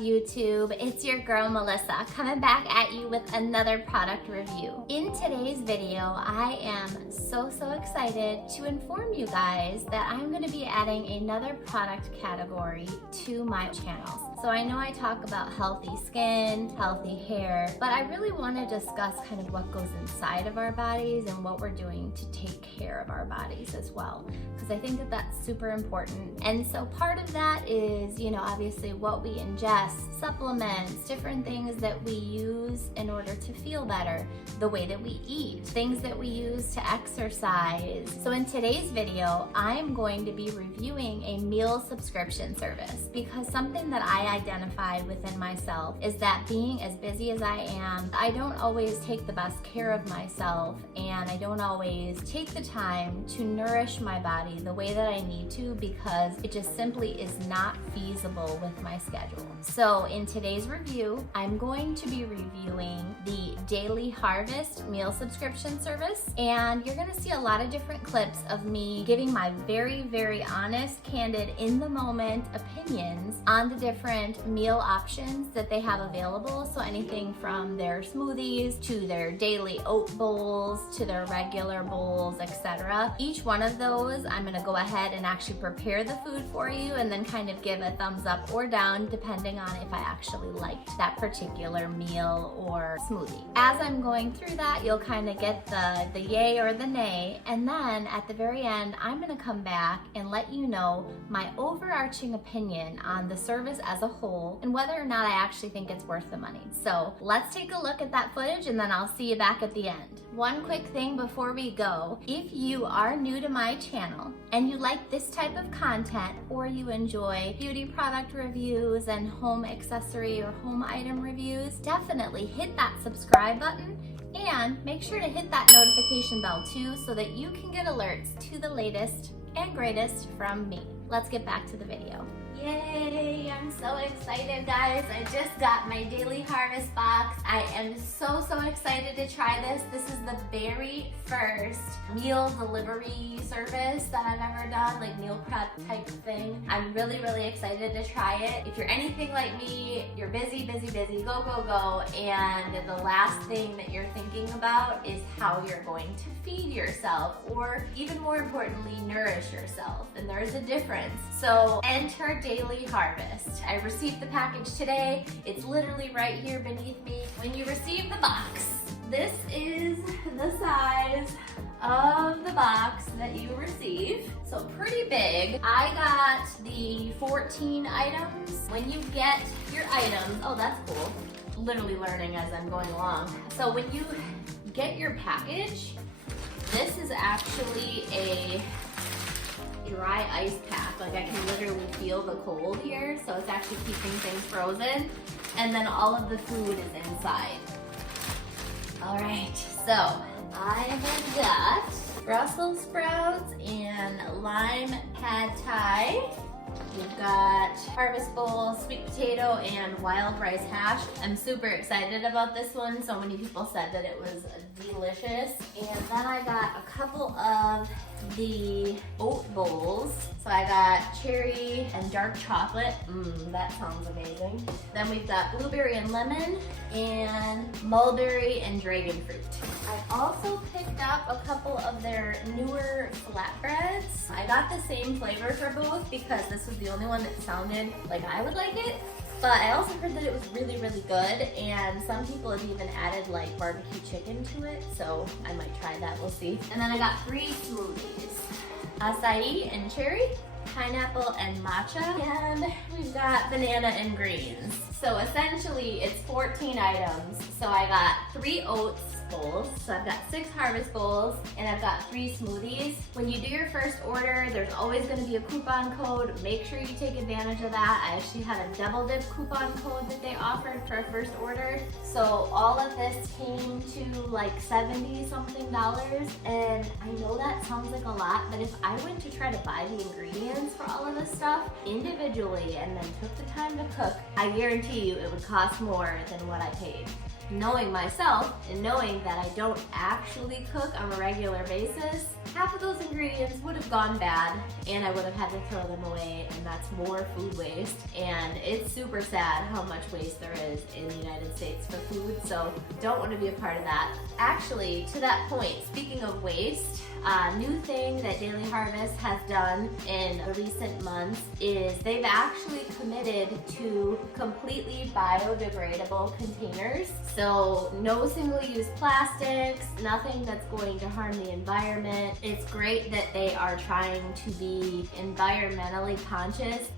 YouTube? It's your girl Melissa coming back at you with another product review. In today's video, I am so excited to inform you guys that I'm going to be adding another product category to my channel. So I know I talk about healthy skin, healthy hair, but I really want to discuss kind of what goes inside of our bodies and what we're doing to take care of our bodies as well, because I think that that's super important. And so part of that is, obviously what we ingest, supplements, different things that we use in order to feel better, the way that we eat, things that we use to exercise. So in today's video, I'm going to be reviewing a meal subscription service, because something that I identified within myself is that being as busy as I am, I don't always take the best care of myself, and I don't always take the time to nourish my body the way that I need to, because it just simply is not feasible with my schedule. So in today's review, I'm going to be reviewing the Daily Harvest meal subscription service, and you're gonna see a lot of different clips of me giving my very honest, candid, in the moment opinions on the different meal options that they have available. So anything from their smoothies to their daily oat bowls to their regular bowls, etc. Each one of those, I'm gonna go ahead and actually prepare the food for you and then kind of give a thumbs up or down depending on if I actually liked that particular meal or smoothie. As I'm going through that, you'll kind of get the yay or the nay, and then at the very end, I'm gonna come back and let you know my overarching opinion on the service as a whole and whether or not I actually think it's worth the money. So let's take a look at that footage and then I'll see you back at the end. One quick thing before we go, if you are new to my channel and you like this type of content, or you enjoy beauty product reviews and home accessory or home item reviews, definitely hit that subscribe button and make sure to hit that notification bell too, so that you can get alerts to the latest and greatest from me. Let's get back to the video. Yay, I'm so excited, guys. I just got my Daily Harvest box. I am so excited to try this. This is the very first meal delivery service that I've ever done, like meal prep type thing. I'm really excited to try it. If you're anything like me, you're busy, go, and the last thing that you're thinking about is how you're going to feed yourself, or even more importantly, nourish yourself. And there's a difference. So enter Daily Harvest. I received the package today. It's literally right here beneath me. When you receive the box, this is the size of the box that you receive. So pretty big. I got the 14 items. When you get your items, oh, that's cool. Literally learning as I'm going along. So when you get your package, this is actually a dry ice pack. Like, I can literally feel the cold here, so it's actually keeping things frozen. And then all of the food is inside. All right, so I have got Brussels sprouts and lime pad thai. We've got harvest bowl, sweet potato, and wild rice hash. I'm super excited about this one. So many people said that it was delicious. And then I got a couple of the oat bowls. So I got cherry and dark chocolate. That sounds amazing. Then we've got blueberry and lemon, and mulberry and dragon fruit. I also picked up a couple of their newer flatbreads. I got the same flavor for both because this was the only one that sounded like I would like it. But I also heard that it was really good, and some people have even added like barbecue chicken to it, so I might try that, we'll see. And then I got 3 smoothies. Acai and cherry, pineapple and matcha, and we've got banana and greens. So essentially it's 14 items. So I got 3 oats bowls, so I've got 6 harvest bowls, and I've got 3 smoothies. When you do your first order, there's always going to be a coupon code. Make sure you take advantage of that. I actually had a double dip coupon code that they offered for a first order. So all of this came to like $70 something, and I know that sounds like a lot, but if I went to try to buy the ingredients for all of this stuff individually and then took the time to cook, I guarantee you it would cost more than what I paid. knowing myself and knowing that I don't actually cook on a regular basis, half of those ingredients would have gone bad and I would have had to throw them away, and that's more food waste. And it's super sad how much waste there is in the United States for food, so don't want to be a part of that. Actually, to that point, speaking of waste, a new thing that Daily Harvest has done in the recent months is they've actually committed to completely biodegradable containers. So no single-use plastics, nothing that's going to harm the environment. It's great that they are trying to be environmentally conscious,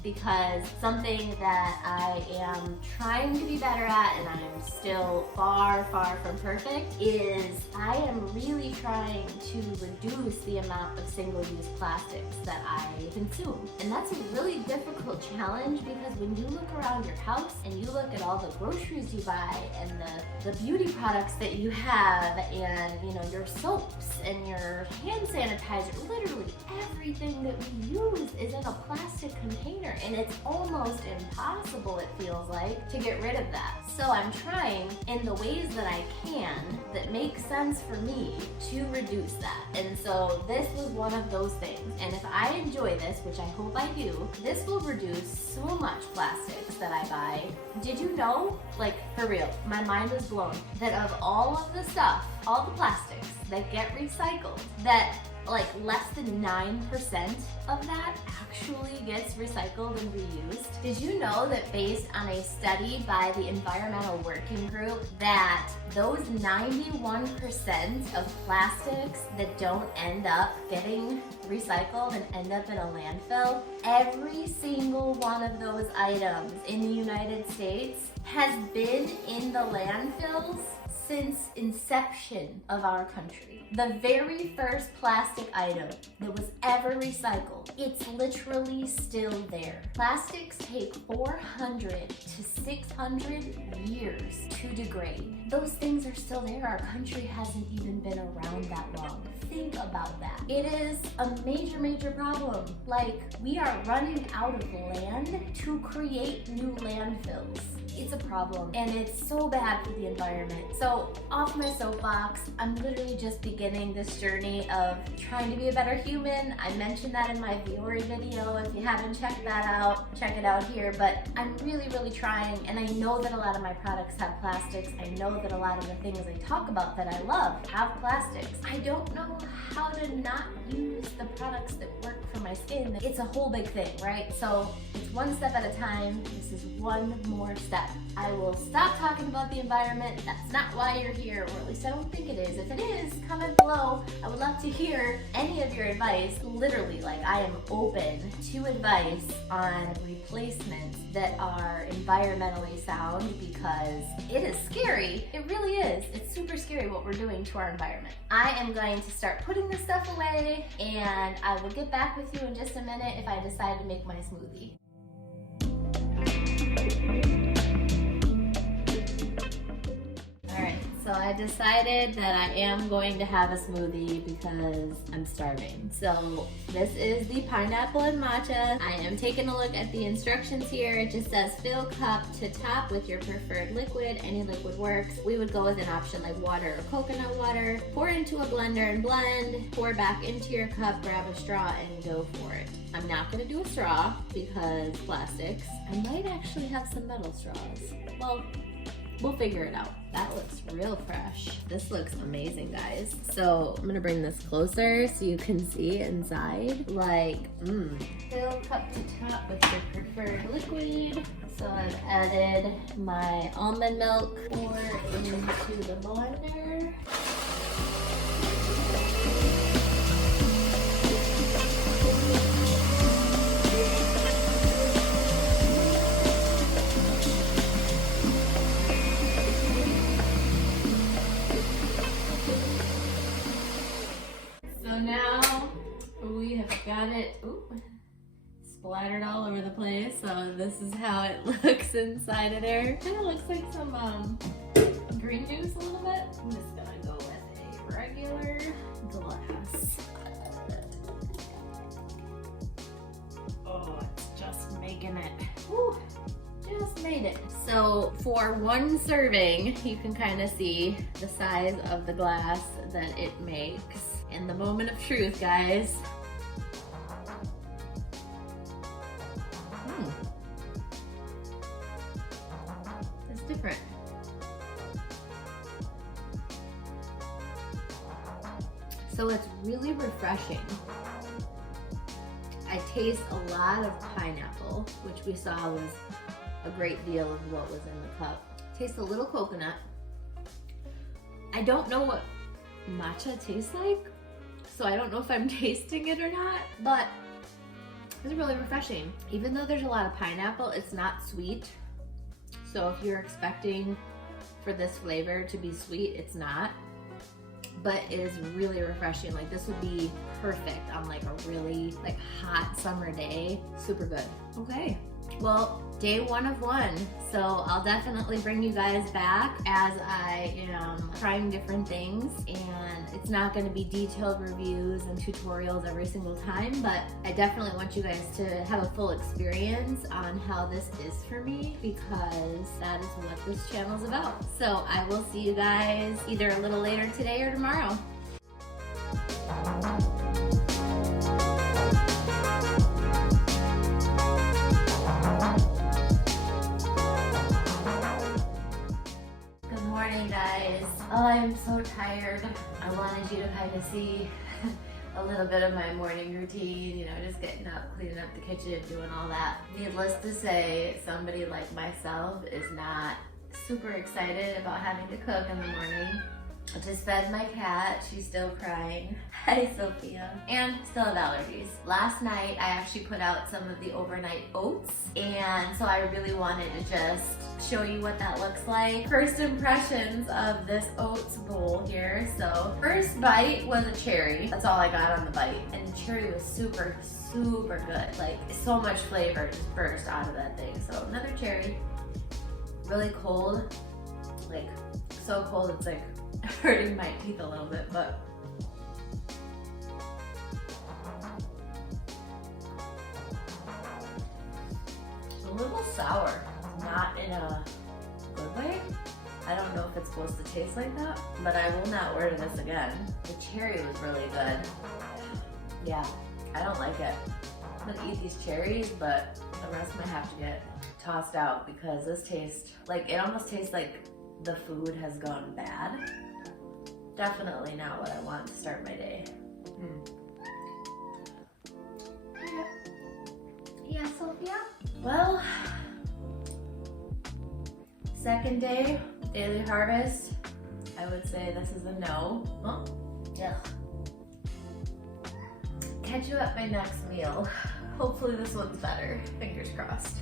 because something that I am trying to be better at, and I am still far from perfect, is I am really trying to reduce the amount of single-use plastics that I consume. And that's a really difficult challenge, because when you look around your house and you look at all the groceries you buy and the beauty products that you have, and your soaps and your hand sanitizer, literally everything that we use is in a plastic container. And it's almost impossible, it feels like, to get rid of that. So I'm trying in the ways that I can that make sense for me to reduce that. And so this was one of those things. And if I enjoy this, which I hope I do, this will reduce so much plastics that I buy. Did you know, like for real, my mind was blown, that of all of the stuff, all the plastics that get recycled, that like less than 9% of that actually gets recycled and reused. Did you know that based on a study by the Environmental Working Group, that those 91% of plastics that don't end up getting recycled and end up in a landfill, every single one of those items in the United States has been in the landfills since inception of our country. The very first plastic item that was ever recycled, it's literally still there. Plastics take 400 to 600 years to degrade. Those things are still there. Our country hasn't even been around that long. Think about that. It is a major problem. Like, we are running out of land to create new landfills. It's a problem, and it's so bad for the environment. So off my soapbox, I'm literally just beginning this journey of trying to be a better human. I mentioned that in my Viewery video. If you haven't checked that out, check it out here. But I'm really trying, and I know that a lot of my products have plastics. I know that a lot of the things I talk about that I love have plastics. I don't know how to not use the products that work for my skin. It's a whole big thing, right? So it's one step at a time. This is one more step. I will stop talking about the environment. That's not why you're here, or at least I don't think it is. If it is, comment below. I would love to hear any of your advice. Literally, like, I am open to advice on replacements that are environmentally sound, because it is scary. It really is. It's super scary what we're doing to our environment. I am going to start putting this stuff away, and I will get back with you in just a minute if I decide to make my smoothie. Alright, so I decided that I am going to have a smoothie because I'm starving. So this is the pineapple and matcha. I am taking a look at the instructions here. It just says fill cup to top with your preferred liquid. Any liquid works. We would go with an option like water or coconut water. Pour into a blender and blend. Pour back into your cup, grab a straw, and go for it. I'm not going to do a straw because plastics. I might actually have some metal straws. Well, we'll figure it out. That looks real fresh. This looks amazing, guys. So I'm gonna bring this closer so you can see inside. Like, fill cup to top with your preferred liquid. So I've added my almond milk, pour into the blender. Now we have got it splattered all over the place. So this is how it looks inside of there. Kind of looks like some green juice a little bit. I'm just gonna go with a regular glass. Oh, it's just making it. Whew. just made it. So for one serving, you can kind of see the size of the glass that it makes. And the moment of truth, guys. It's different. So it's really refreshing. I taste a lot of pineapple, which we saw was a great deal of what was in the cup. Taste a little coconut. I don't know what matcha tastes like, so I don't know if I'm tasting it or not, but it's really refreshing. Even though there's a lot of pineapple, it's not sweet. So if you're expecting for this flavor to be sweet, it's not. But it is really refreshing. Like this would be perfect on like a really like hot summer day. Super good. Okay, well, day 1 of 1. So I'll definitely bring you guys back as I am trying different things, and it's not going to be detailed reviews and tutorials every single time, but I definitely want you guys to have a full experience on how this is for me, because that is what this channel is about. So I will see you guys either a little later today or tomorrow. Guys, oh, I'm so tired. I wanted you to kind of see a little bit of my morning routine, you know, just getting up, cleaning up the kitchen, doing all that. Needless to say, somebody like myself is not super excited about having to cook in the morning. I just fed my cat, she's still crying. Hi, Sophia. And still have allergies. Last night, I actually put out some of the overnight oats, and so I really wanted to just show you what that looks like. First impressions of this oats bowl here. So first bite was a cherry. That's all I got on the bite. And the cherry was super, super good. Like so much flavor just burst out of that thing. So another cherry, really cold, like so cold it's like hurting my teeth a little bit, but a little sour, not in a good way. I don't know if it's supposed to taste like that, but I will not order this again. The cherry was really good. Yeah, I don't like it. I'm gonna eat these cherries, but the rest might have to get tossed out because this tastes like, it almost tastes like the food has gone bad. Definitely not what I want to start my day. Yeah, Sophia? Well, second day, daily harvest. I would say this is a no. Oh, yeah. Catch you at my next meal. Hopefully this one's better. Fingers crossed.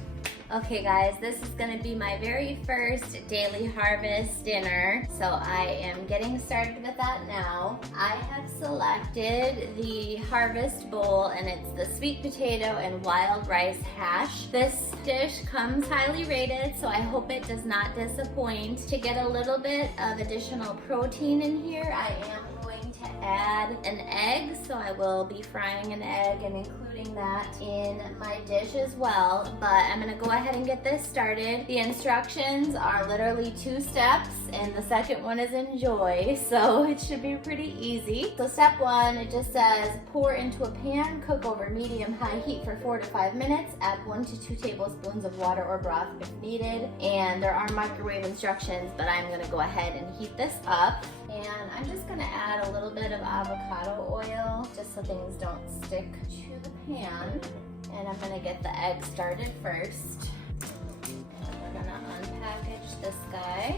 Okay guys, this is gonna be my very first daily harvest dinner. So I am getting started with that now. I have selected the harvest bowl, and it's the sweet potato and wild rice hash. This dish comes highly rated, so I hope it does not disappoint. To get a little bit of additional protein in here, I am going to add an egg. So I will be frying an egg and including that in my dish as well. But I'm gonna go ahead and get this started. The instructions are literally 2 steps, and the second one is enjoy, so it should be pretty easy. So step 1, it just says pour into a pan, cook over medium-high heat for 4 to 5 minutes, add 1 to 2 tablespoons of water or broth if needed. And there are microwave instructions, but I'm gonna go ahead and heat this up. And I'm just gonna add a little bit of avocado oil just so things don't stick to the pan. And I'm gonna get the egg started first. And we're gonna unpackage this guy.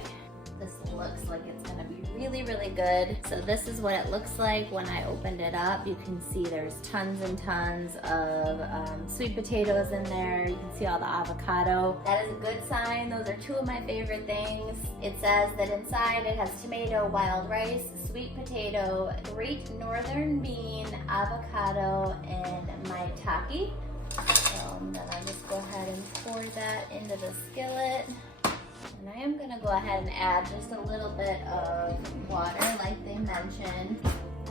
This looks like it's gonna be really, really good. So this is what it looks like when I opened it up. You can see there's tons and tons of sweet potatoes in there. You can see all the avocado. That is a good sign. Those are 2 of my favorite things. It says that inside it has tomato, wild rice, sweet potato, great northern bean, avocado, and maitake. So then I just go ahead and pour that into the skillet. And I am gonna go ahead and add just a little bit of water like they mentioned.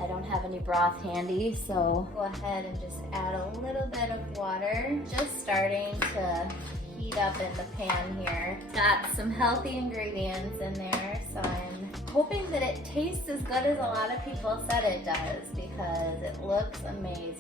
I don't have any broth handy, so go ahead and just add a little bit of water. Just starting to heat heat up in the pan here. Got some healthy ingredients in there, so I'm hoping that it tastes as good as a lot of people said it does because it looks amazing.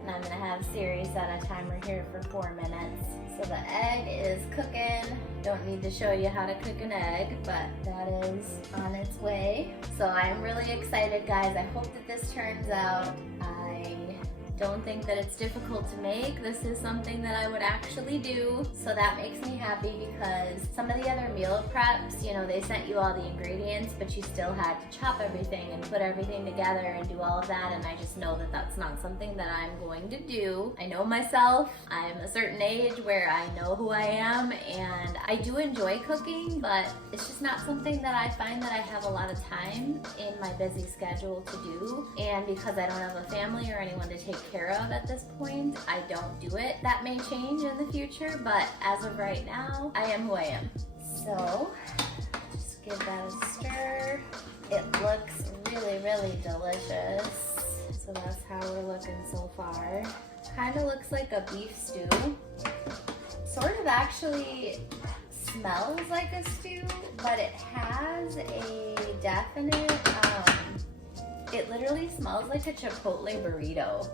And I'm gonna have Siri set a timer here for 4 minutes. So the egg is cooking. Don't need to show you how to cook an egg, but that is on its way. So I'm really excited, guys. I hope that this turns out. I don't think that it's difficult to make. This is something that I would actually do, so that makes me happy because some of the other meal preps, you know, they sent you all the ingredients, but you still had to chop everything and put everything together and do all of that, and I just know that that's not something that I'm going to do. I know myself. I'm a certain age where I know who I am, and I do enjoy cooking, but it's just not something that I find that I have a lot of time in my busy schedule to do, and because I don't have a family or anyone to take care of at this point, I don't do it. That may change in the future, but as of right now, I am who I am. So, just give that a stir. It looks really, really delicious. So that's how we're looking so far. Kind of looks like a beef stew. Sort of actually smells like a stew, but it has a definite, it literally smells like a Chipotle burrito.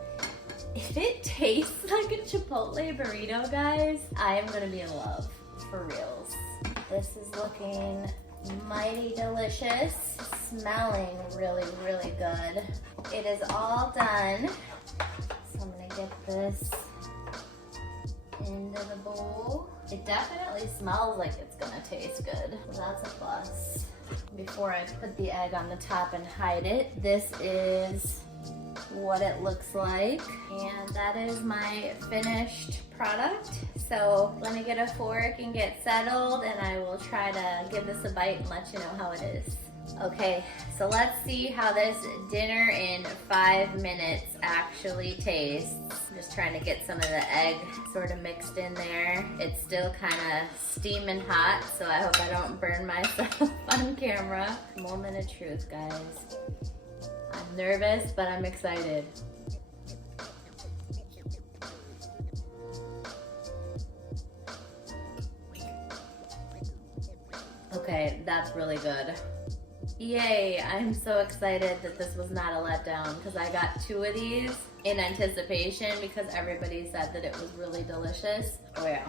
If it tastes like a Chipotle burrito, guys, I am gonna be in love, for reals. This is looking mighty delicious, smelling really, really good. It is all done. So I'm gonna get this into the bowl. It definitely smells like it's gonna taste good, so that's a plus. Before I put the egg on the top and hide it, this is what it looks like, and that is my finished product. So let me get a fork and get settled, and I will try to give this a bite and let you know how it is. Okay, so let's see how this dinner in 5 minutes actually tastes. I'm just trying to get some of the egg sort of mixed in there. It's still kind of steaming hot, so I hope I don't burn myself on camera. Moment of truth, guys. I'm nervous, but I'm excited. Okay, that's really good. Yay, I'm so excited that this was not a letdown because I got 2 of these in anticipation because everybody said that it was really delicious. Oh yeah.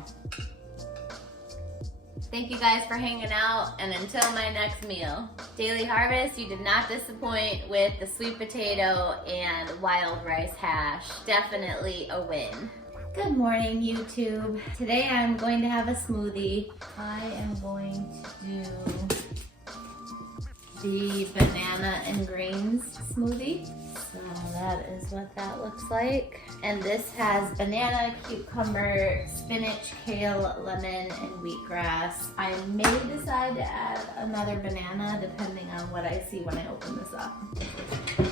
Thank you guys for hanging out, and until my next meal. Daily Harvest, you did not disappoint with the sweet potato and wild rice hash. Definitely a win. Good morning, YouTube. Today I'm going to have a smoothie. I am going to do the banana and greens smoothie. So that is what that looks like. And this has banana, cucumber, spinach, kale, lemon, and wheatgrass. I may decide to add another banana depending on what I see when I open this up.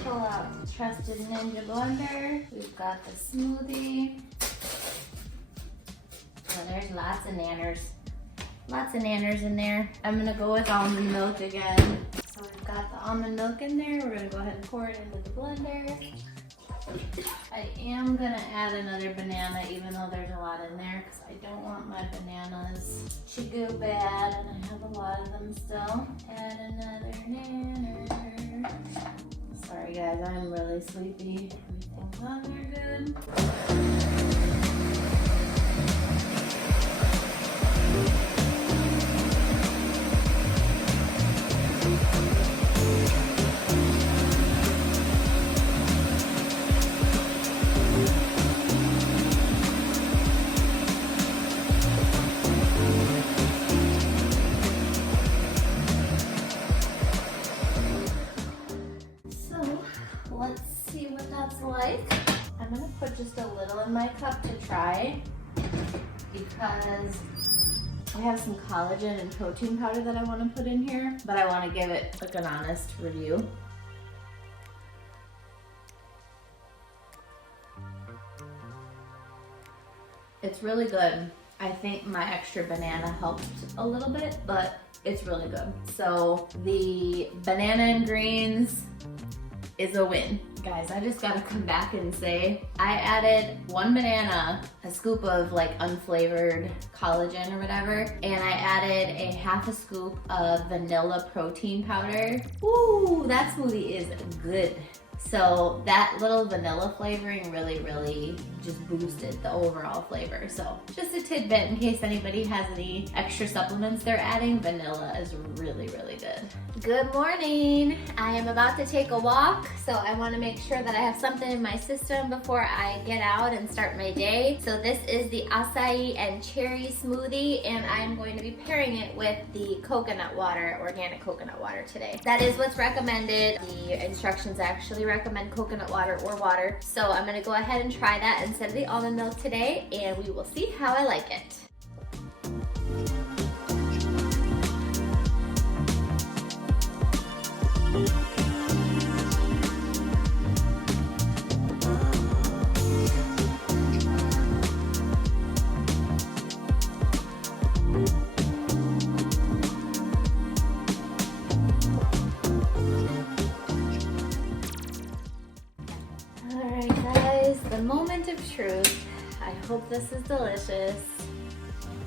Pull out the trusted Ninja blender. We've got the smoothie. Oh, there's lots of nanners. Lots of nanners in there. I'm gonna go with almond milk again. So we've got the almond milk in there. We're gonna go ahead and pour it into the blender. I am gonna add another banana even though there's a lot in there because I don't want my bananas to go bad, and I have a lot of them still. Add another nanner. Sorry guys, I'm really sleepy. Everything's on there good. Let's see what that's like. I'm gonna put just a little in my cup to try because I have some collagen and protein powder that I want to put in here, but I want to give it like an honest review. It's really good. I think my extra banana helped a little bit, but it's really good. So the banana and greens is a win. Guys, I just gotta come back and say, I added 1 banana, a scoop of like unflavored collagen or whatever, and I added a half a scoop of vanilla protein powder. Ooh, that smoothie is good. So that little vanilla flavoring really just boosted the overall flavor. So just a tidbit in case anybody has any extra supplements they're adding, vanilla is really good. Good morning. I am about to take a walk, so I want to make sure that I have something in my system before I get out and start my day. So this is the acai and cherry smoothie, and I'm going to be pairing it with the coconut water, organic coconut water today. That is what's recommended. The instructions actually recommend coconut water or water. So I'm gonna go ahead and try that instead of the almond milk today, and we will see how I like it. The moment of truth. I hope this is delicious.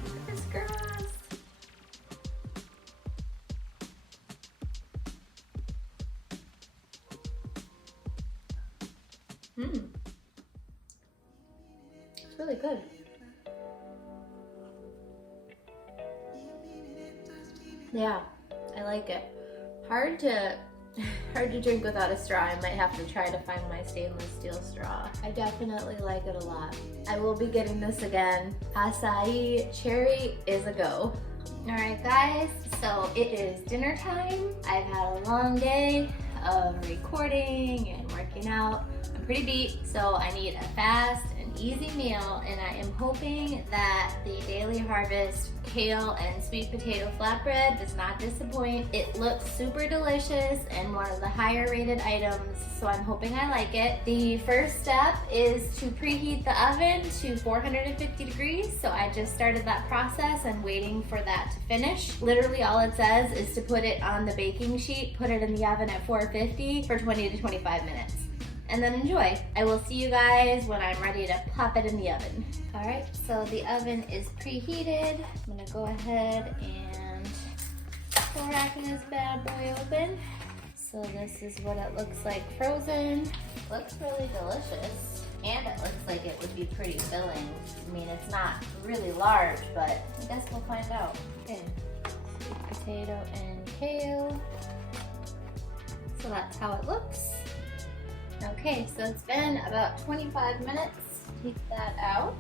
Fingers crossed. It's really good. Yeah, I like it. Hard to drink without a straw. I might have to try to find my stainless steel straw. I definitely like it a lot. I will be getting this again. Acai cherry is a go. All right guys, so it is dinner time. I've had a long day of recording and working out. I'm pretty beat, so I need a fast and easy meal, and I am hoping that the Daily Harvest kale and sweet potato flatbread does not disappoint. It looks super delicious and one of the higher rated items, so I'm hoping I like it. The first step is to preheat the oven to 450 degrees, so I just started that process and waiting for that to finish. Literally all it says is to put it on the baking sheet, put it in the oven at 450 for 20 to 25 minutes. And then enjoy. I will see you guys when I'm ready to pop it in the oven. All right, so the oven is preheated. I'm gonna go ahead and crack this bad boy open. So this is what it looks like frozen. Looks really delicious. And it looks like it would be pretty filling. I mean, it's not really large, but I guess we'll find out. Okay, sweet potato and kale. So that's how it looks. Okay, so it's been about 25 minutes. Take that out.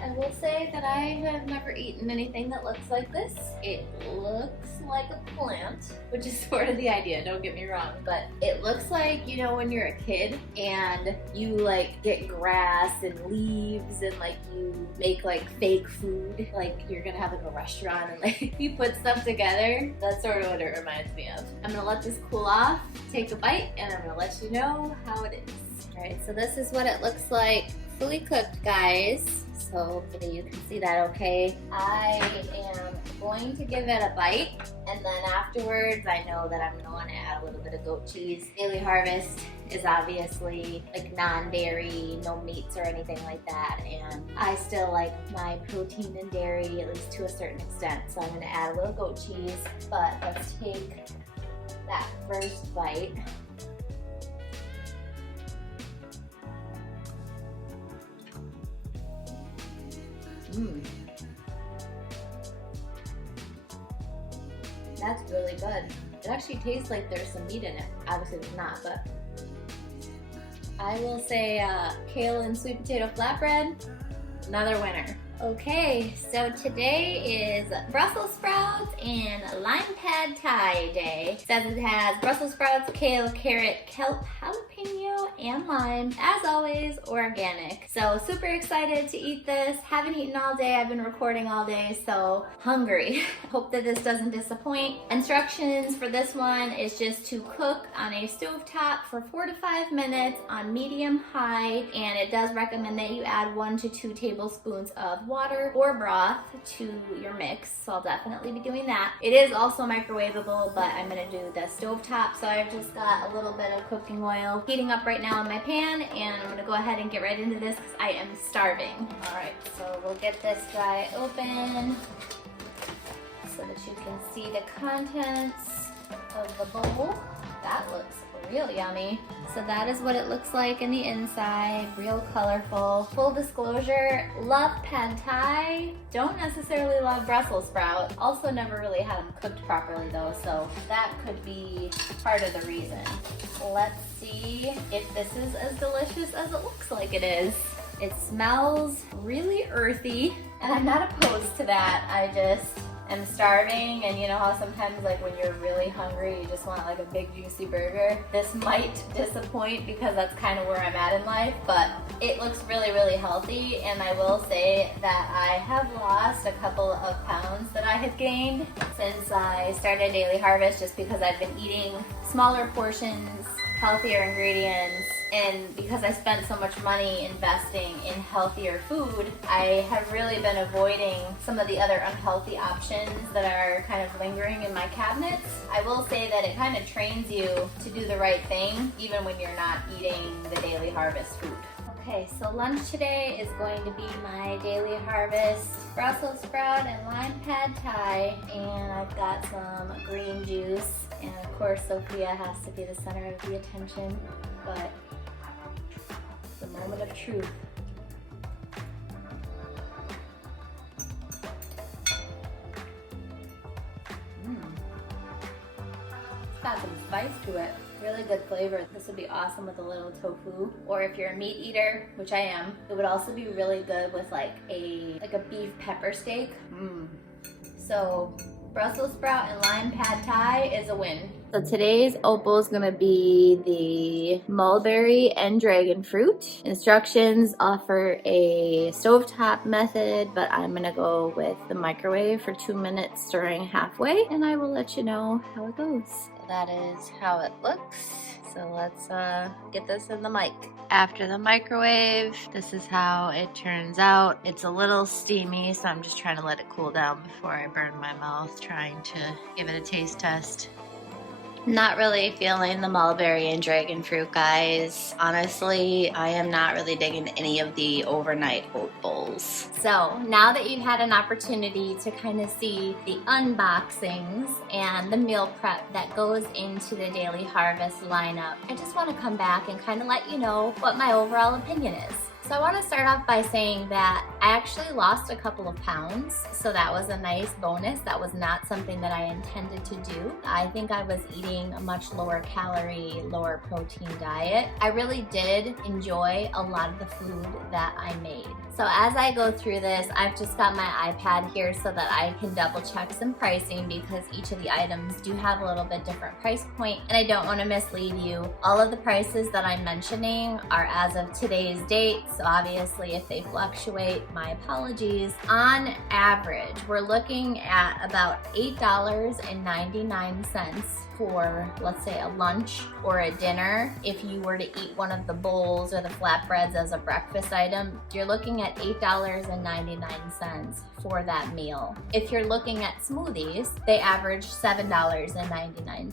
I will say that I have never eaten anything that looks like this. It looks like a plant, which is sort of the idea, don't get me wrong, but it looks like, you know, when you're a kid and you like get grass and leaves and like you make like fake food, like you're gonna have like a restaurant and like you put stuff together. That's sort of what it reminds me of. I'm gonna let this cool off, take a bite, and I'm gonna let you know how it is. All right, so this is what it looks like fully cooked, guys. So hopefully you can see that okay. I am going to give it a bite, and then afterwards I know that I'm gonna wanna add a little bit of goat cheese. Daily Harvest is obviously like non-dairy, no meats or anything like that, and I still like my protein and dairy, at least to a certain extent, so I'm gonna add a little goat cheese. But let's take that first bite. That's really good. It actually tastes like there's some meat in it. Obviously there's not, but I will say kale and sweet potato flatbread, another winner. Okay, so today is Brussels sprouts and lime pad thai day. It says it has Brussels sprouts, kale, carrot, kelp, jalapeno, jalapeno and lime. As always, organic. So super excited to eat this. Haven't eaten all day. I've been recording all day, so hungry. Hope that this doesn't disappoint. Instructions for this one is just to cook on a stovetop for 4 to 5 minutes on medium-high, and it does recommend that you add 1 to 2 tablespoons of water or broth to your mix, so I'll definitely be doing that. It is also microwavable, but I'm gonna do the stovetop, so I've just got a little bit of cooking oil heating up right now in my pan, and I'm gonna go ahead and get right into this because I am starving. All right, so we'll get this guy open so that you can see the contents of the bowl. That looks real yummy. So that is what it looks like in the inside, real colorful. Full disclosure, love pad thai, don't necessarily love Brussels sprout. Also never really had them cooked properly though, so that could be part of the reason. Let's see if this is as delicious as it looks like it is. It smells really earthy, and I'm not opposed to that. I just am starving, and you know how sometimes like when you're really hungry you just want like a big juicy burger. This might disappoint because that's kind of where I'm at in life, but it looks really healthy, and I will say that I have lost a couple of pounds that I have gained since I started Daily Harvest, just because I've been eating smaller portions, healthier ingredients, and because I spent so much money investing in healthier food, I have really been avoiding some of the other unhealthy options that are kind of lingering in my cabinets. I will say that it kind of trains you to do the right thing even when you're not eating the Daily Harvest food. Okay, so lunch today is going to be my Daily Harvest Brussels sprout and lime pad thai, and I've got some green juice, and of course Sophia has to be the center of the attention, but the moment of truth. It's got some spice to it. Really good flavor. This would be awesome with a little tofu, or if you're a meat eater, which I am, it would also be really good with like a beef pepper steak. So Brussels sprout and lime pad thai is a win. So today's opal is gonna be the mulberry and dragon fruit. Instructions offer a stovetop method, but I'm gonna go with the microwave for 2 minutes, stirring halfway, and I will let you know how it goes. So that is how it looks. So let's get this in the mic. After the microwave, this is how it turns out. It's a little steamy, so I'm just trying to let it cool down before I burn my mouth, trying to give it a taste test. Not really feeling the mulberry and dragon fruit, guys. Honestly, I am not really digging any of the overnight oat bowls. So now that you've had an opportunity to kind of see the unboxings and the meal prep that goes into the Daily Harvest lineup, I just want to come back and kind of let you know what my overall opinion is. So I want to start off by saying that I actually lost a couple of pounds, so that was a nice bonus. That was not something that I intended to do. I think I was eating a much lower calorie, lower protein diet. I really did enjoy a lot of the food that I made. So as I go through this, I've just got my iPad here so that I can double check some pricing, because each of the items do have a little bit different price point, and I don't want to mislead you. All of the prices that I'm mentioning are as of today's date, so obviously if they fluctuate, my apologies. On average, we're looking at about $8.99 for, let's say, a lunch or a dinner. If you were to eat one of the bowls or the flatbreads as a breakfast item, you're looking at $8.99 for that meal. If you're looking at smoothies, they average $7.99.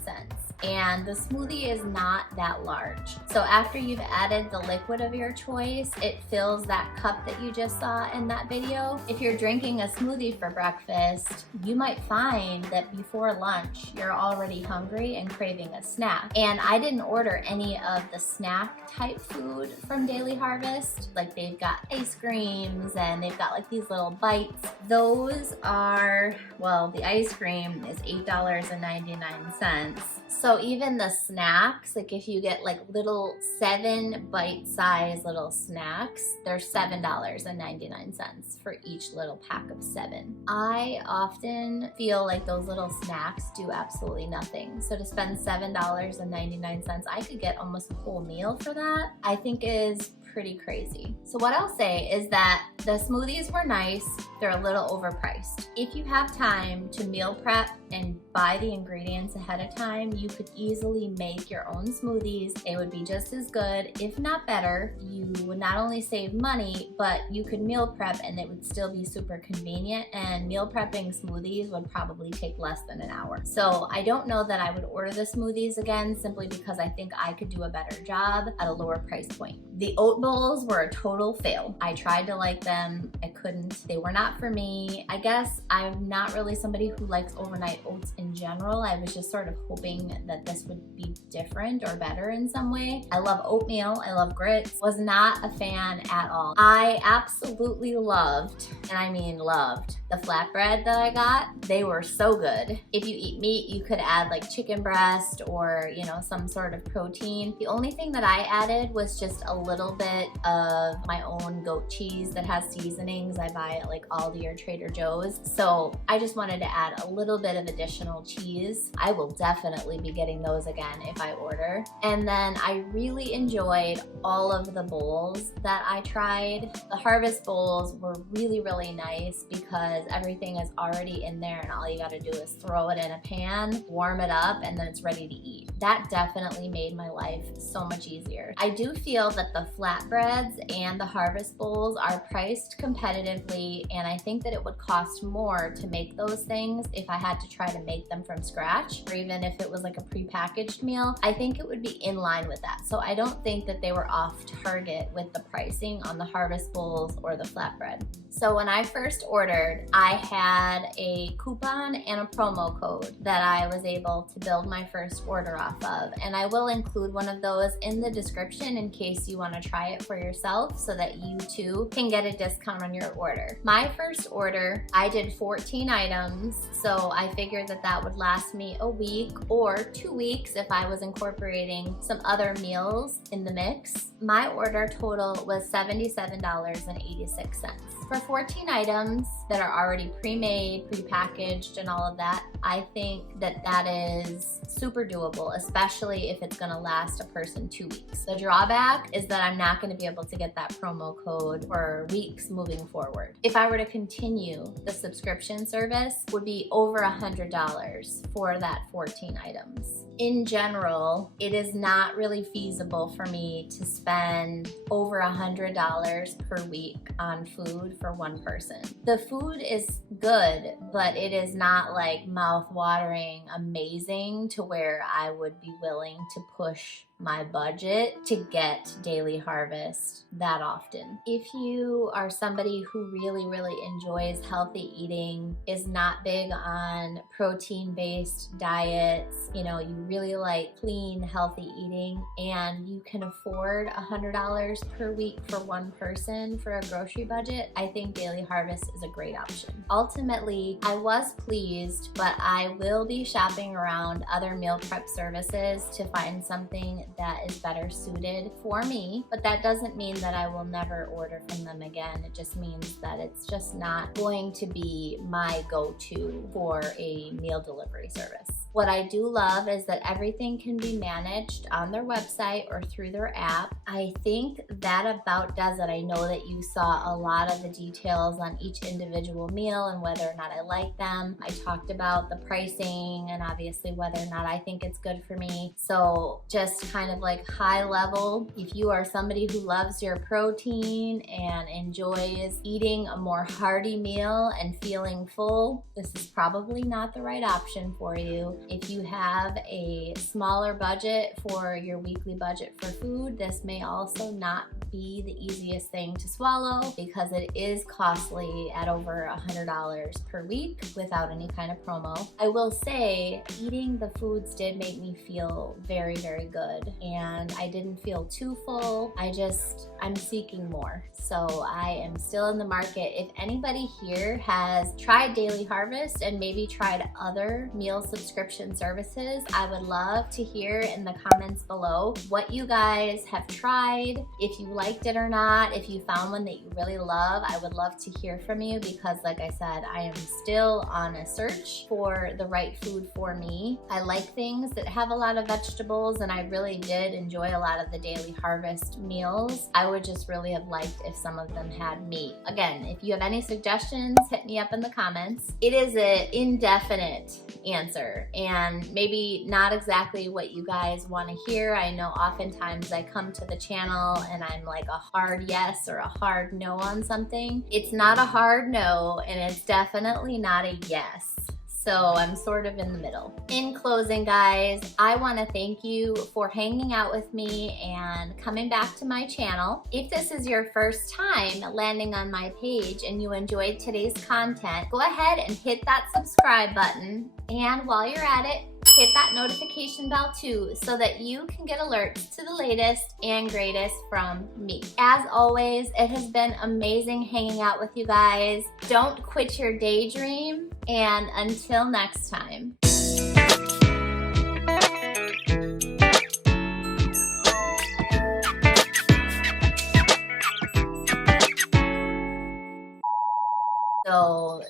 And the smoothie is not that large. So after you've added the liquid of your choice, it fills that cup that you just saw in that video. If you're drinking a smoothie for breakfast, you might find that before lunch, you're already hungry and craving a snack. And I didn't order any of the snack type food from Daily Harvest. Like, they've got ice creams and they've got like these little bites. Those are, well, the ice cream is $8.99. So even the snacks, like if you get like little 7 bite-sized little snacks, snacks, they're $7.99 for each little pack of 7. I often feel like those little snacks do absolutely nothing. So to spend $7.99, I could get almost a whole meal for that, I think is pretty crazy. So what I'll say is that the smoothies were nice, they're a little overpriced. If you have time to meal prep and buy the ingredients ahead of time, you could easily make your own smoothies. They would be just as good, if not better. You would not only save money, but you could meal prep and it would still be super convenient, and meal prepping smoothies would probably take less than an hour. So I don't know that I would order the smoothies again, simply because I think I could do a better job at a lower price point. The oat bowls were a total fail. I tried to like them, I couldn't. They were not for me. I guess I'm not really somebody who likes overnight oats in general. I was just sort of hoping that this would be different or better in some way. I love oatmeal, I love grits. Was not a fan at all. I absolutely loved, and I mean loved, the flatbread that I got. They were so good. If you eat meat, you could add like chicken breast or, you know, some sort of protein. The only thing that I added was just a little bit of my own goat cheese that has seasonings. I buy at like Aldi or Trader Joe's. So I just wanted to add a little bit of additional cheese. I will definitely be getting those again if I order. And then I really enjoyed all of the bowls that I tried. The Harvest bowls were really, really nice because everything is already in there and all you gotta do is throw it in a pan, warm it up, and then it's ready to eat. That definitely made my life so much easier. I do feel that the flatbreads and the Harvest bowls are priced competitively, and I think that it would cost more to make those things if I had to try to make them from scratch, or even if it was like a prepackaged meal. I think it would be in line with that. So I don't think that they were off target with the pricing on the Harvest bowls or the flatbread. So when I first ordered, I had a coupon and a promo code that I was able to build my first order off of. And I will include one of those in the description in case you want to try it for yourself so that you too can get a discount on your order. My first order, I did 14 items, so I figured that that would last me a week or 2 weeks if I was incorporating some other meals in the mix. My order total was $77.86. For 14 items that are already pre-made, pre-packaged, and all of that, I think that that is super doable, especially if it's gonna last a person 2 weeks. The drawback is that I'm not gonna be able to get that promo code for weeks moving forward. If I were to continue, the subscription service would be over $100 for that 14 items. In general, it is not really feasible for me to spend over $100 per week on food for one person. The food is good, but it is not like mouth-watering amazing to where I would be willing to push my budget to get Daily Harvest that often. If you are somebody who really, really enjoys healthy eating, is not big on protein-based diets, you know, you really like clean, healthy eating, and you can afford $100 per week for one person for a grocery budget, I think Daily Harvest is a great option. Ultimately, I was pleased, but I will be shopping around other meal prep services to find something that is better suited for me, but that doesn't mean that I will never order from them again. It just means that it's just not going to be my go-to for a meal delivery service. What I do love is that everything can be managed on their website or through their app. I think that about does it. I know that you saw a lot of the details on each individual meal and whether or not I like them. I talked about the pricing and obviously whether or not I think it's good for me. So just kind of like high level, if you are somebody who loves your protein and enjoys eating a more hearty meal and feeling full, this is probably not the right option for you. If you have a smaller budget for your weekly budget for food, this may also not be the easiest thing to swallow because it is costly at over $100 per week without any kind of promo. I will say eating the foods did make me feel very, very good, and I didn't feel too full. I'm seeking more. So I am still in the market. If anybody here has tried Daily Harvest and maybe tried other meal subscriptions subscription services. I would love to hear in the comments below what you guys have tried, if you liked it or not, if you found one that you really love. I would love to hear from you because, like I said, I am still on a search for the right food for me. I like things that have a lot of vegetables, and I really did enjoy a lot of the Daily Harvest meals. I would just really have liked if some of them had meat. Again, if you have any suggestions, hit me up in the comments. It is an indefinite answer and maybe not exactly what you guys want to hear. I know oftentimes I come to the channel and I'm like a hard yes or a hard no on something. It's not a hard no, and it's definitely not a yes. So I'm sort of in the middle. In closing, guys, I want to thank you for hanging out with me and coming back to my channel. If this is your first time landing on my page and you enjoyed today's content, go ahead and hit that subscribe button. And while you're at it, hit that notification bell too so that you can get alerts to the latest and greatest from me. As always, it has been amazing hanging out with you guys. Don't quit your daydream, and until next time. So